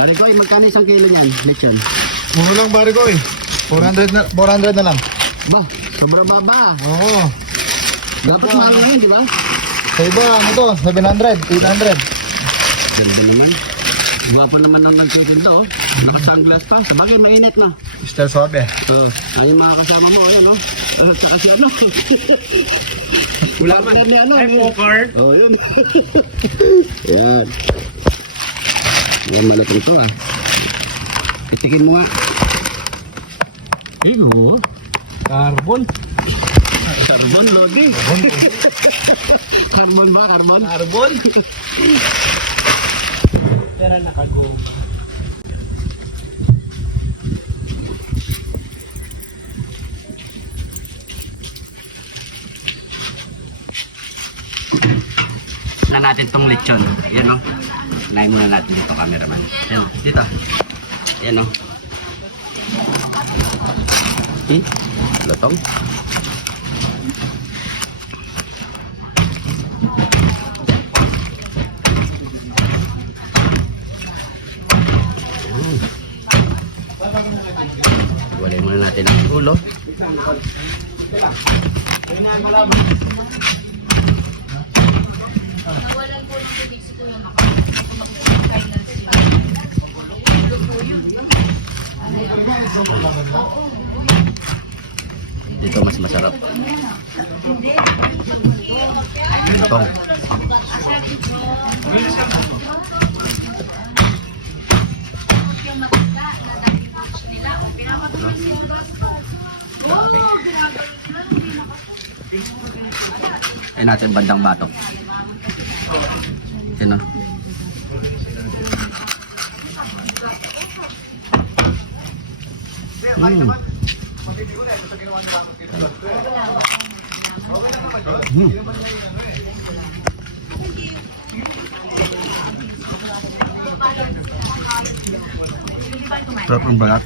Pare ko, magkano isang kilo niyan? Lechon. Muro lang pare ko eh. 400 na lang. Ba, sobrang baba. Oo. Dapat mahal na yun, di ba? Sa iba, ano to? 700, 800. Ganda naman. Gwapo naman ang nagsitin to. Naka-sunglass pa. Sabagay, mainit na. Mr. Suave. Ayun mga kasama mo, ano, no? Saka si ano. Wala pa na ni ano. Ay, poker. Oh, yun. Yan. Yan, malutong to, ah. Itikin mo, ah. Eh, oo. Carbon. Carbon, Lodi. Carbon ba? Carbon? Carbon. Pero nakaguma. Na natin tong lechon. Yan, o. Unahin muna natin dito, cameraman. Yan, dito. Yan, o. Eh, lutong. Walay muna natin ang ulo. Nawalan po ng tubig si Kuya makapagpapakain ng sila. Ito po yun. Dito mas masarap. Lutong. Ay natin bandang batok. Yan, o. Sarap ng balat.